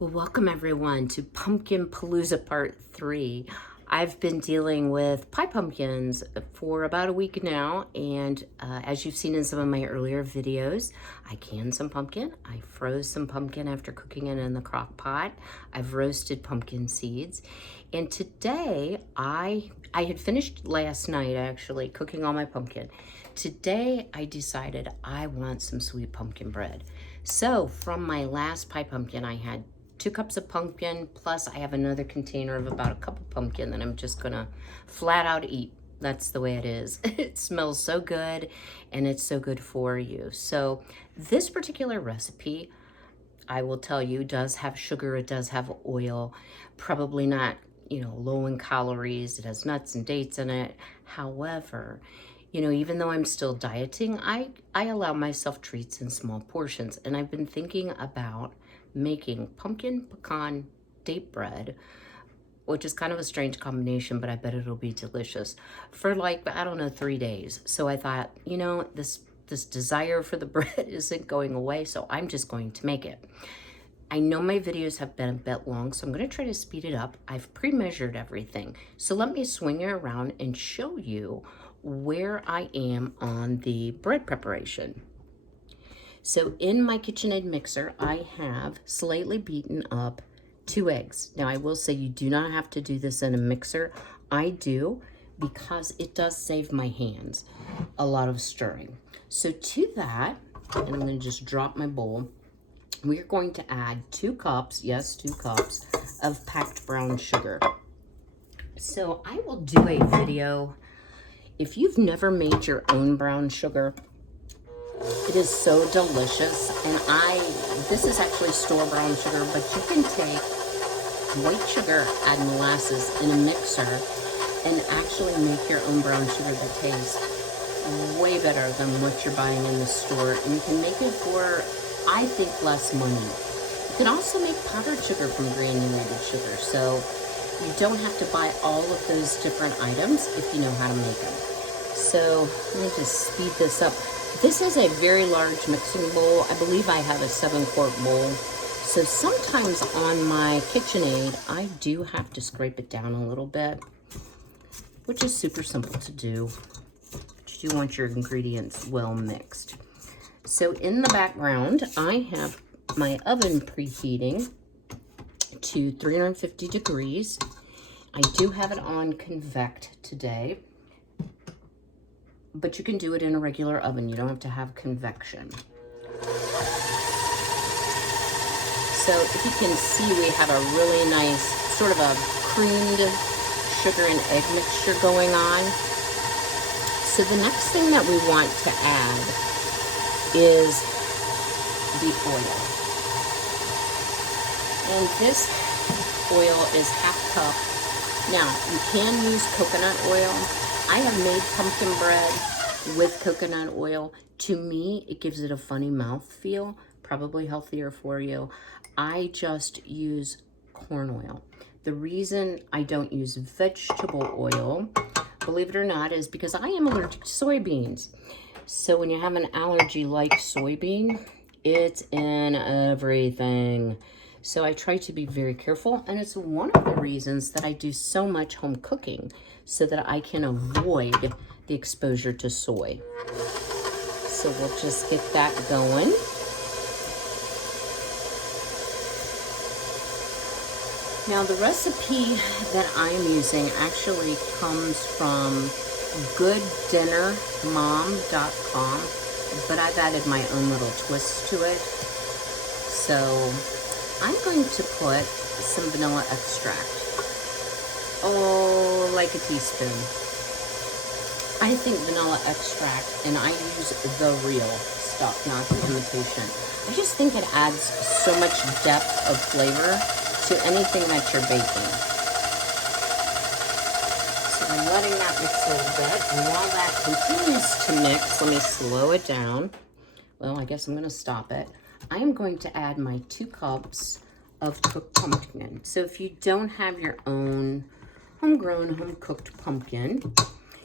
Well, welcome everyone to Pumpkin Palooza Part 3. I've been dealing with pie pumpkins for about a week now, and as you've seen in some of my earlier videos, I canned some pumpkin, I froze some pumpkin after cooking it in the crock pot, I've roasted pumpkin seeds, and today I had finished last night actually cooking all my pumpkin. Today I decided I want some sweet pumpkin bread. So from my last pie pumpkin, I had 2 cups of pumpkin, plus I have another container of about a cup of pumpkin that I'm just gonna flat out eat. That's the way it is. It smells so good and it's so good for you. So this particular recipe, I will tell you, does have sugar, it does have oil, probably not, low in calories. It has nuts and dates in it. However, even though I'm still dieting, I allow myself treats in small portions. And I've been thinking about making pumpkin pecan date bread, which is kind of a strange combination, but I bet it'll be delicious, for like, I don't know, 3 days. So I thought, this desire for the bread isn't going away, so I'm just going to make it. I know my videos have been a bit long, so I'm going to try to speed it up. I've pre-measured everything. So let me swing it around and show you where I am on the bread preparation. So in my KitchenAid mixer, I have slightly beaten up 2 eggs. Now I will say you do not have to do this in a mixer. I do because it does save my hands a lot of stirring. So to that, and I'm going to just drop my bowl, we're going to add 2 cups, yes, 2 cups of packed brown sugar. So I will do a video. If you've never made your own brown sugar, it is so delicious. And this is actually store brown sugar, but you can take white sugar, add molasses in a mixer, and actually make your own brown sugar that tastes way better than what you're buying in the store. And you can make it for, I think, less money. You can also make powdered sugar from granulated sugar, so you don't have to buy all of those different items if you know how to make them. So let me just speed this up. This is a very large mixing bowl. I believe I have a 7-quart bowl. So sometimes on my KitchenAid, I do have to scrape it down a little bit, which is super simple to do. But you do want your ingredients well mixed. So in the background, I have my oven preheating to 350 degrees. I do have it on convect today, but you can do it in a regular oven. You don't have to have convection. So if you can see, we have a really nice sort of a creamed sugar and egg mixture going on. So the next thing that we want to add is the oil. And this oil is half cup. Now, you can use coconut oil. I have made pumpkin bread with coconut oil. To me, it gives it a funny mouth feel, probably healthier for you. I just use corn oil. The reason I don't use vegetable oil, believe it or not, is because I am allergic to soybeans. So when you have an allergy like soybean, it's in everything. So I try to be very careful, and it's one of the reasons that I do so much home cooking, so that I can avoid the exposure to soy. So we'll just get that going. Now the recipe that I'm using actually comes from gooddinnermom.com, but I've added my own little twist to it. So I'm going to put some vanilla extract. Oh, like a teaspoon. I think vanilla extract, and I use the real stuff, not the imitation. I just think it adds so much depth of flavor to anything that you're baking. So I'm letting that mix a little bit, and while that continues to mix, let me slow it down. Well, I guess I'm going to stop it. I am going to add my 2 cups of cooked pumpkin. So if you don't have your own homegrown, home-cooked pumpkin,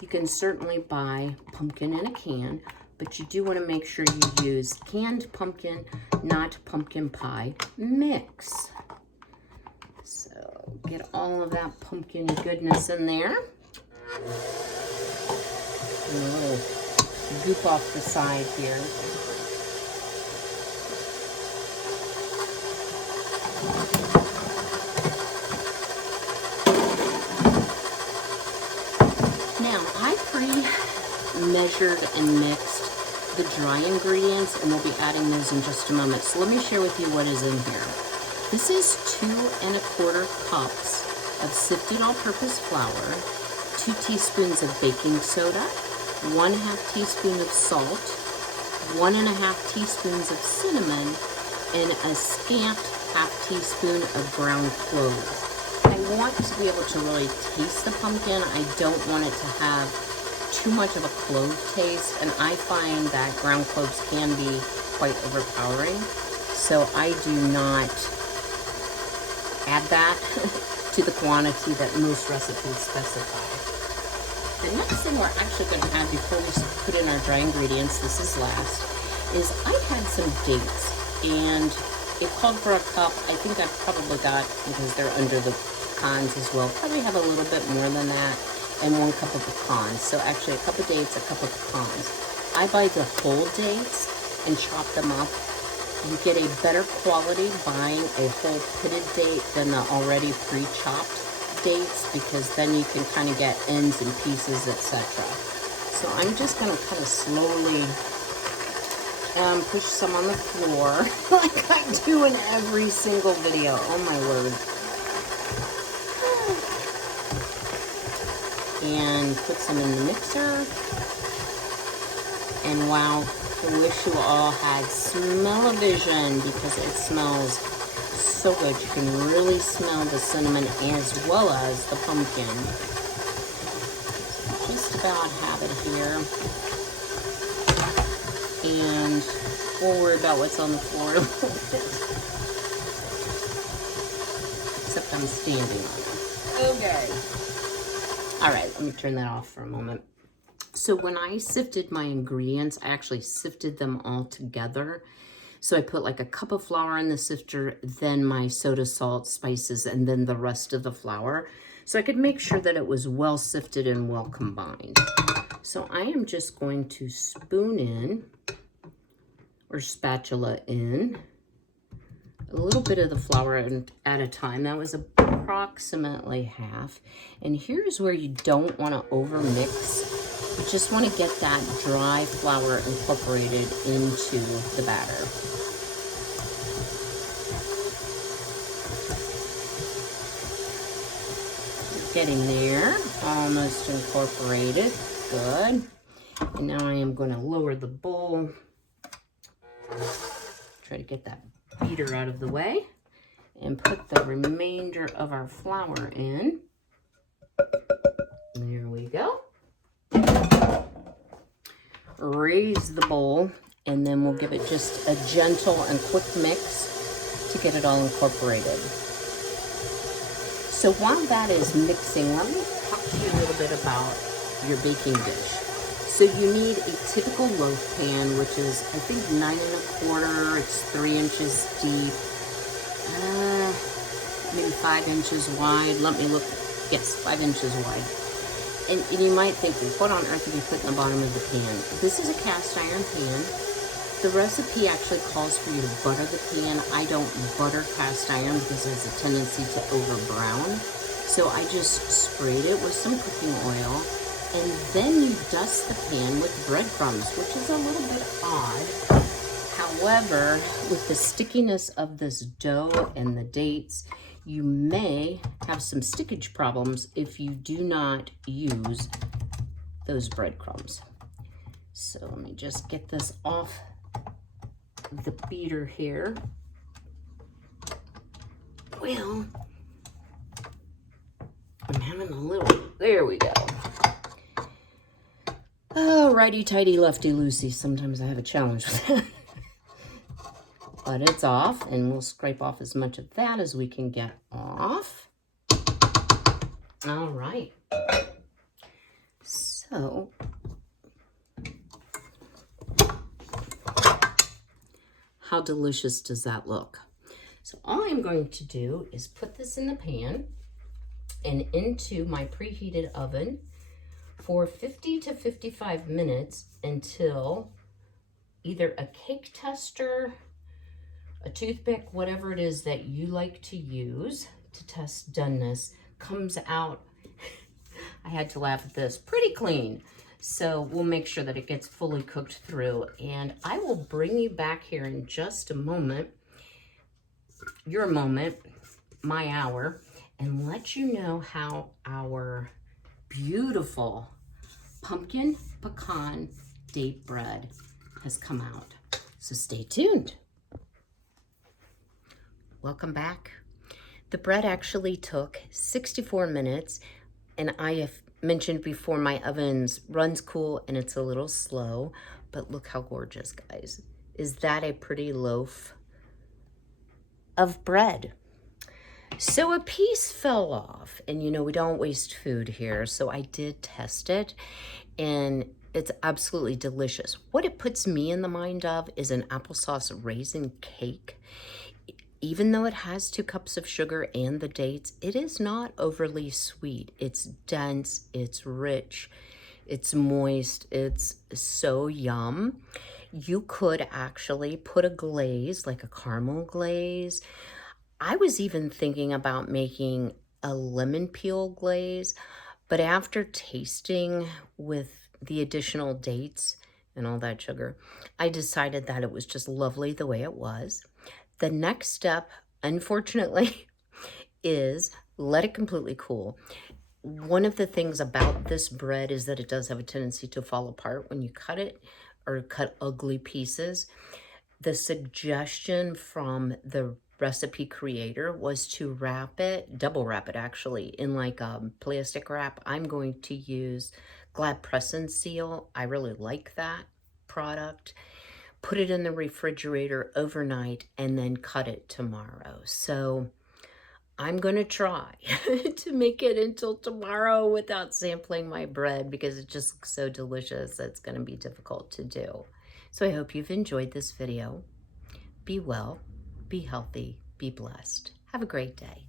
you can certainly buy pumpkin in a can, but you do want to make sure you use canned pumpkin, not pumpkin pie mix. get all of that pumpkin goodness in there. And a little goop off the side here. Now, I pre-measured and mixed the dry ingredients, and we'll be adding those in just a moment. So let me share with you what is in here. This is 2 1/4 cups of sifted all-purpose flour, 2 teaspoons of baking soda, 1/2 teaspoon of salt, 1½ teaspoons of cinnamon, and a scant 1/2 teaspoon of ground cloves. I want to be able to really taste the pumpkin. I don't want it to have too much of a clove taste, and I find that ground cloves can be quite overpowering. So I do not add that to the quantity that most recipes specify. The next thing we're actually going to add before we put in our dry ingredients, this is last, is I had some dates, and it called for a cup. I think I probably got, because they're under the pecans as well, probably have a little bit more than that, and 1 cup of pecans. So actually a cup of dates, a cup of pecans. I buy the whole dates and chop them up. You get a better quality buying a whole pitted date than the already pre-chopped dates, because then you can kind of get ends and pieces, etc. So I'm just going to kind of slowly push some on the floor like I do in every single video. Oh my word. And put some in the mixer. And wow, I wish you all had smell-o-vision, because it smells so good. You can really smell the cinnamon as well as the pumpkin. Just about have it here. And we'll worry about what's on the floor a little bit. Except I'm standing on it. Okay. All right, let me turn that off for a moment. So when I sifted my ingredients, I actually sifted them all together. So I put like a cup of flour in the sifter, then my soda, salt, spices, and then the rest of the flour. So I could make sure that it was well sifted and well combined. So I am just going to spoon in, or spatula in, a little bit of the flour at a time. That was approximately half. And here's where you don't want to over mix. You just want to get that dry flour incorporated into the batter. Getting there, almost incorporated. Good. And now I am going to lower the bowl. Try to get that beater out of the way and put the remainder of our flour in. There we go. Raise the bowl, and then we'll give it just a gentle and quick mix to get it all incorporated. So while that is mixing, let me talk to you a little bit about your baking dish. So you need a typical loaf pan, which is, I think, 9 1/4. It's 3 inches deep, maybe 5 inches wide. Let me look. Yes, 5 inches wide. And you might think, what on earth did you put in the bottom of the pan? This is a cast iron pan. The recipe actually calls for you to butter the pan. I don't butter cast iron because it has a tendency to over brown. So I just sprayed it with some cooking oil. And then you dust the pan with breadcrumbs, which is a little bit odd. However, with the stickiness of this dough and the dates, you may have some stickage problems if you do not use those breadcrumbs. So let me just get this off the beater here. Well, I'm having a little, there we go. Oh, righty-tighty, lefty-loosey. Sometimes I have a challenge with that. But it's off, and we'll scrape off as much of that as we can get off. All right. So, how delicious does that look? So all I'm going to do is put this in the pan and into my preheated oven for 50 to 55 minutes until either a cake tester, a toothpick, whatever it is that you like to use to test doneness, comes out. I had to laugh at this, pretty clean. So we'll make sure that it gets fully cooked through, and I will bring you back here in just a moment, your moment, my hour, and let you know how our beautiful pumpkin pecan date bread has come out. So stay tuned. Welcome back. The bread actually took 64 minutes, and I have mentioned before my oven's runs cool and it's a little slow, but look how gorgeous, guys. Is that a pretty loaf of bread? So a piece fell off, and you know, we don't waste food here, so I did test it, and it's absolutely delicious. What it puts me in the mind of is an applesauce raisin cake. Even though it has 2 cups of sugar and the dates, it is not overly sweet. It's dense, it's rich, it's moist, it's so yum. You could actually put a glaze, like a caramel glaze. I was even thinking about making a lemon peel glaze, but after tasting with the additional dates and all that sugar, I decided that it was just lovely the way it was. The next step, unfortunately, is let it completely cool. One of the things about this bread is that it does have a tendency to fall apart when you cut it or cut ugly pieces. The suggestion from the recipe creator was to wrap it, double wrap it actually, in like a plastic wrap. I'm going to use Glad Press and Seal. I really like that product. Put it in the refrigerator overnight and then cut it tomorrow. So I'm going to try to make it until tomorrow without sampling my bread because it just looks so delicious. It's going to be difficult to do. So I hope you've enjoyed this video. Be well, be healthy, be blessed. Have a great day.